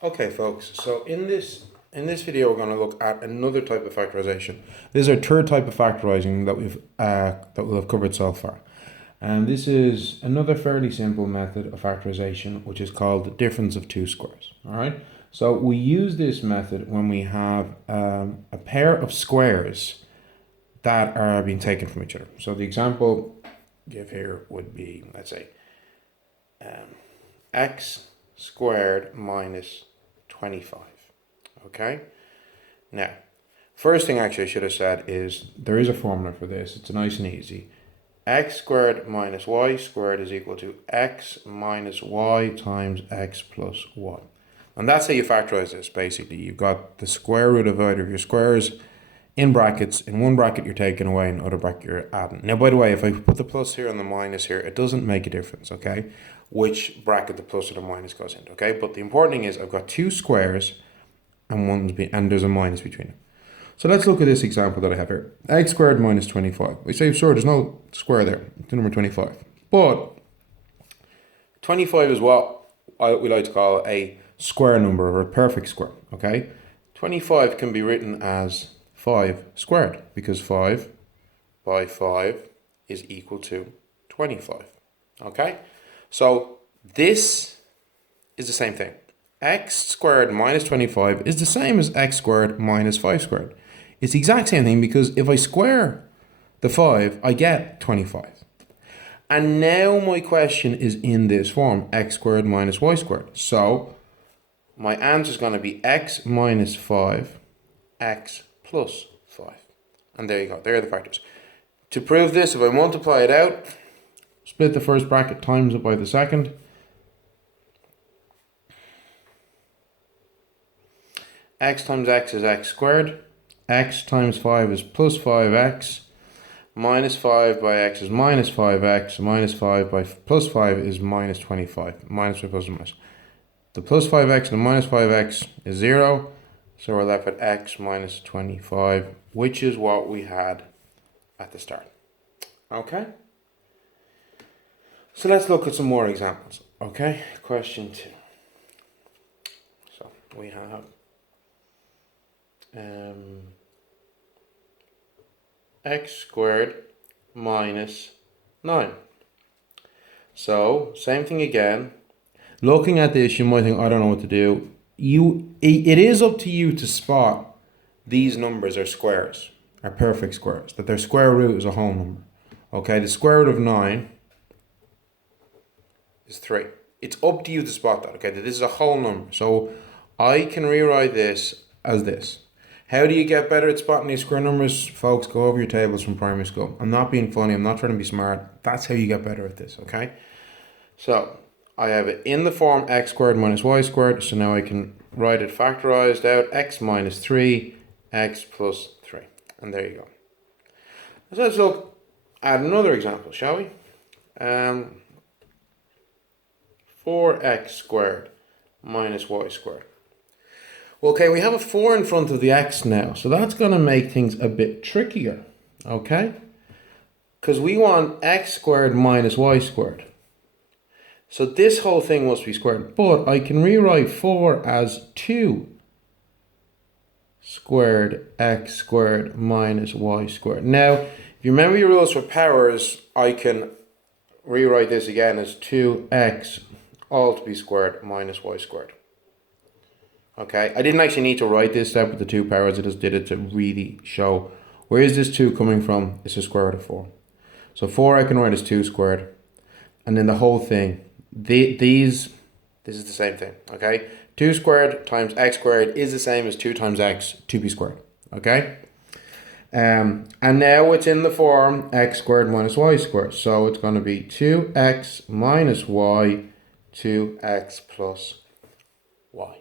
Okay, folks. So in this video, we're going to look at another type of factorization. This is our third type of factorizing that we'll have covered so far, and this is another fairly simple method of factorization, which is called the difference of two squares. All right. So we use this method when we have a pair of squares that are being taken from each other. So the example give here would be, let's say, x squared minus 25. Okay? Now, first thing actually I should have said is there is a formula for this. It's nice and easy. X squared minus y squared is equal to x minus y times x plus y. And that's how you factorize this, basically. You've got the square root of either of your squares in brackets. In one bracket you're taking away, in the other bracket you're adding. Now, by the way, if I put the plus here and the minus here, it doesn't make a difference, okay? Which bracket the plus or the minus goes into, okay? But the important thing is I've got two squares and there's a minus between them. So let's look at this example that I have here. X squared minus 25. We say, sure, there's no square there. It's the number 25. But 25 is what we like to call a square number, or a perfect square, okay? 25 can be written as 5 squared, because 5 by 5 is equal to 25, okay? So this is the same thing. X squared minus 25 is the same as x squared minus 5 squared. It's the exact same thing, because if I square the 5, I get 25. And now my question is in this form, x squared minus y squared. So my answer is going to be x minus 5, x plus 5. And there you go, there are the factors. To prove this, if I multiply it out, split the first bracket, times it by the second. X times x is x squared. X times 5 is plus 5x. Minus 5 by x is minus 5x. Minus 5 by plus 5 is minus 25. Minus by plus and minus. The plus 5x and the minus 5x is 0. So we're left at x minus 25, which is what we had at the start. Okay? So let's look at some more examples. Okay? Question 2. So we have x squared minus 9. So same thing again. Looking at this, you might think, I don't know what to do. It is up to you to spot these numbers are squares, are perfect squares, that their square root is a whole number. Okay, the square root of 9 is 3. It's up to you to spot that, okay, that this is a whole number. So I can rewrite this as this. How do you get better at spotting these square numbers? Folks, go over your tables from primary school. I'm not being funny, I'm not trying to be smart. That's how you get better at this, okay? So I have it in the form x squared minus y squared, so now I can write it factorized out, x minus 3, x plus 3. And there you go. So let's look at another example, shall we? 4x squared minus y squared. Okay, we have a 4 in front of the x now, so that's going to make things a bit trickier, okay? Because we want x squared minus y squared. So this whole thing must be squared, but I can rewrite 4 as 2 squared x squared minus y squared. Now, if you remember your rules for powers, I can rewrite this again as 2x all to be squared minus y squared. Okay, I didn't actually need to write this step with the 2 powers, I just did it to really show where is this 2 coming from. It's the square root of 4. So 4 I can write as 2 squared, and then the whole thing, this is the same thing, okay? 2 squared times x squared is the same as 2 times x, 2b squared, okay? And now it's in the form x squared minus y squared, so it's going to be 2x minus y, 2x plus y.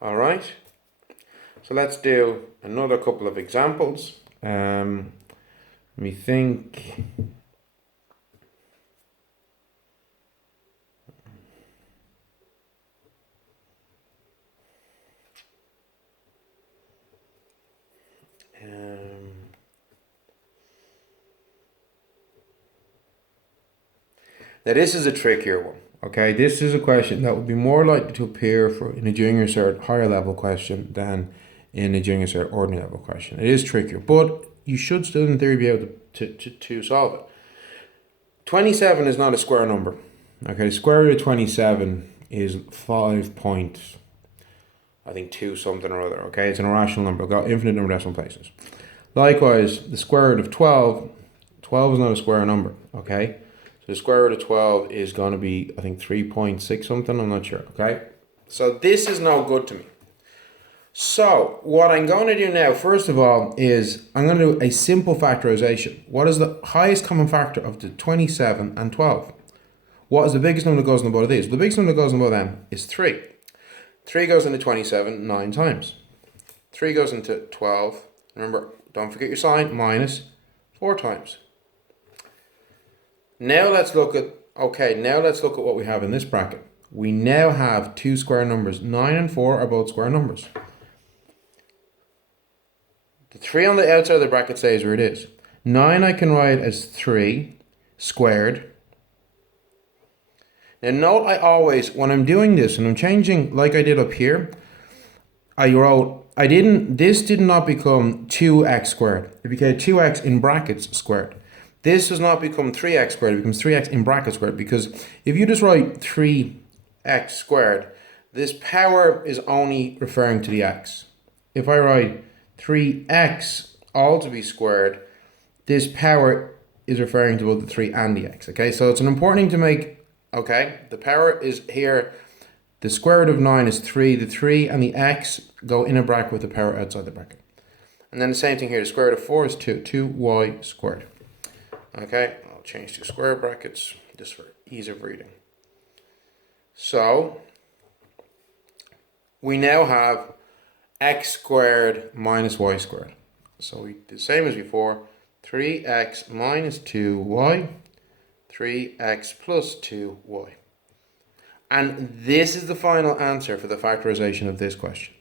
All right, so let's do another couple of examples. Let me think. Now this is a trickier one, Okay, this is a question that would be more likely to appear in a junior cert higher level question than in a junior cert ordinary level question. It is trickier, but you should still in theory be able to solve it. 27 is not a square number. Okay, the square root of 27 is 5.2 something or other. Okay, it's an irrational number. I've got infinite number of decimal places. Likewise, the square root of 12 is not a square number. Okay, so the square root of 12 is going to be, I think, 3.6 something. I'm not sure. Okay, so this is no good to me. So what I'm going to do now, first of all, is I'm going to do a simple factorization. What is the highest common factor of the 27 and 12? What is the biggest number that goes in both of these? The biggest number that goes in both of them is 3. 3 goes into 27 9 times. 3 goes into 12. Remember, don't forget your sign, minus 4 times. Now let's look at what we have in this bracket. We now have two square numbers. 9 and 4 are both square numbers. The 3 on the outside of the bracket stays where it is. 9 I can write as 3 squared. Now note when I'm doing this and I'm changing like I did up here, this did not become 2x squared. It became 2x in brackets squared. This does not become 3x squared, it becomes 3x in brackets squared, because if you just write 3x squared, this power is only referring to the x. If I write 3x all to be squared, this power is referring to both the 3 and the x. Okay, so it's an important thing to make. Okay, the power is here. The square root of 9 is 3. The 3 and the x go in a bracket with the power outside the bracket. And then the same thing here. The square root of 4 is 2. 2y squared. Okay, I'll change to square brackets just for ease of reading. So we now have x squared minus y squared. So we do the same as before. 3x minus 2y. 3x plus 2y. And this is the final answer for the factorization of this question.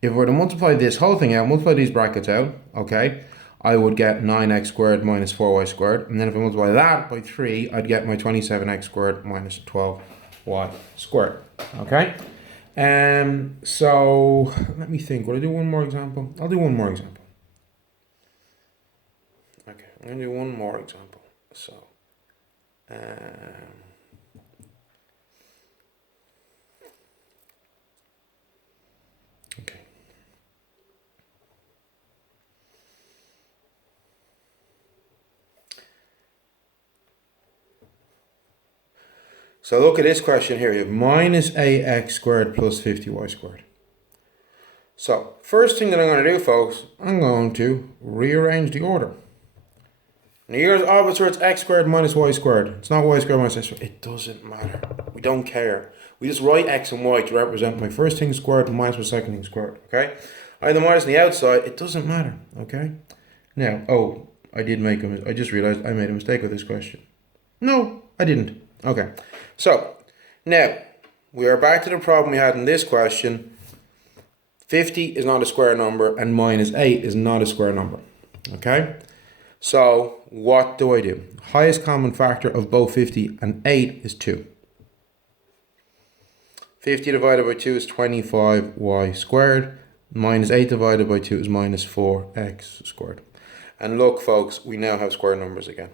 If we were to multiply this whole thing out, multiply these brackets out, okay, I would get 9x squared minus 4y squared. And then if I multiply that by 3, I'd get my 27x squared minus 12y squared. Okay? So let me think. Will I do one more example? I'll do one more example. Okay, I'm going to do one more example. So okay. So look at this question here. You have minus 8x squared plus 50y squared. So first thing that I'm going to do, folks, I'm going to rearrange the order. Now here's so it's x squared minus y squared. It's not y squared minus x squared. It doesn't matter. We don't care. We just write x and y to represent my first thing squared and minus my second thing squared. Okay? I have the minus on the outside. It doesn't matter. Okay? Now, I just realized I made a mistake with this question. No, I didn't. Okay. So, now, we are back to the problem we had in this question. 50 is not a square number and minus 8 is not a square number. Okay? So, what do I do? Highest common factor of both 50 and 8 is 2. 50 divided by 2 is 25y squared. Minus 8 divided by 2 is minus 4x squared. And look, folks, we now have square numbers again.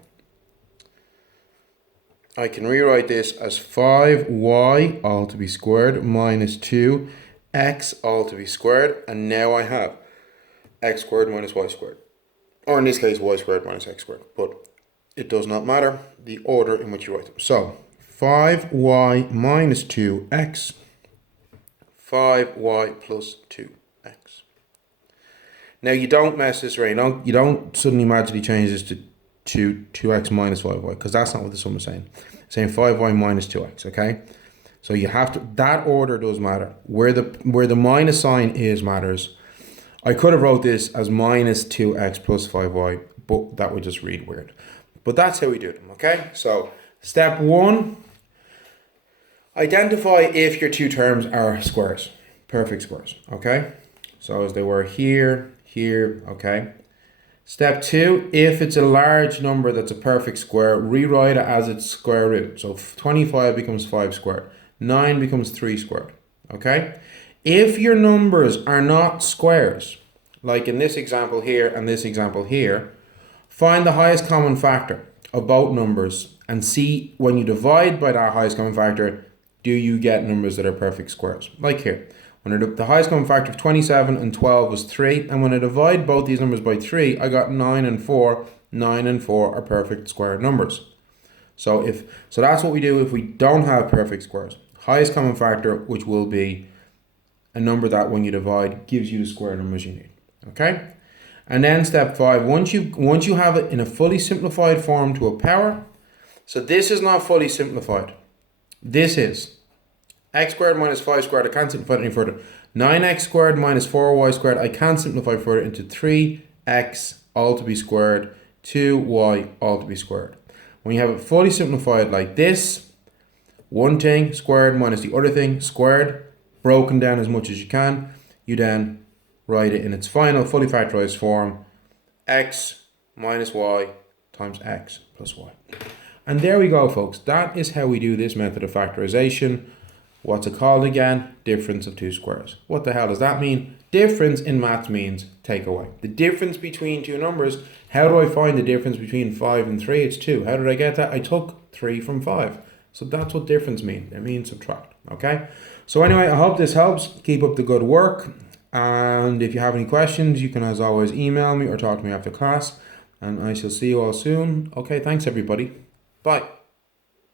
I can rewrite this as 5y all to be squared minus 2x all to be squared. And now I have x squared minus y squared. Or in this case, y squared minus x squared. But it does not matter the order in which you write them. So, 5y minus 2x, 5y plus 2x. Now, you don't mess this around. You don't suddenly magically change this to 2x minus 5y, because that's not what the sum is saying. It's saying 5y minus 2x, okay? So you have to, that order does matter. Where the minus sign is matters. I could have wrote this as minus 2x plus 5y, but that would just read weird. But that's how we do them, okay? So step 1, identify if your two terms are squares, perfect squares, okay? So as they were here, here, okay? Step 2, if it's a large number that's a perfect square, rewrite it as its square root. So 25 becomes 5 squared. 9 becomes 3 squared. Okay? If your numbers are not squares, like in this example here and this example here, find the highest common factor of both numbers and see when you divide by that highest common factor, do you get numbers that are perfect squares? Like here. When the highest common factor of 27 and 12 was 3, and when I divide both these numbers by 3, I got 9 and 4. 9 and 4 are perfect square numbers. So that's what we do if we don't have perfect squares. Highest common factor, which will be a number that when you divide gives you the square numbers you need. Okay? And then step 5, once you have it in a fully simplified form to a power, so this is not fully simplified. This is x squared minus 5 squared, I can't simplify it any further. 9x squared minus 4y squared, I can't simplify further into 3x all to be squared, 2y all to be squared. When you have it fully simplified like this, one thing squared minus the other thing squared, broken down as much as you can, you then write it in its final fully factorized form, x minus y times x plus y. And there we go, folks. That is how we do this method of factorization. What's it called again? Difference of two squares. What the hell does that mean? Difference in maths means take away. The difference between two numbers, how do I find the difference between 5 and 3? It's 2. How did I get that? I took 3 from 5. So that's what difference means. It means subtract. Okay? So anyway, I hope this helps. Keep up the good work. And if you have any questions, you can as always email me or talk to me after class. And I shall see you all soon. Okay, thanks everybody. Bye.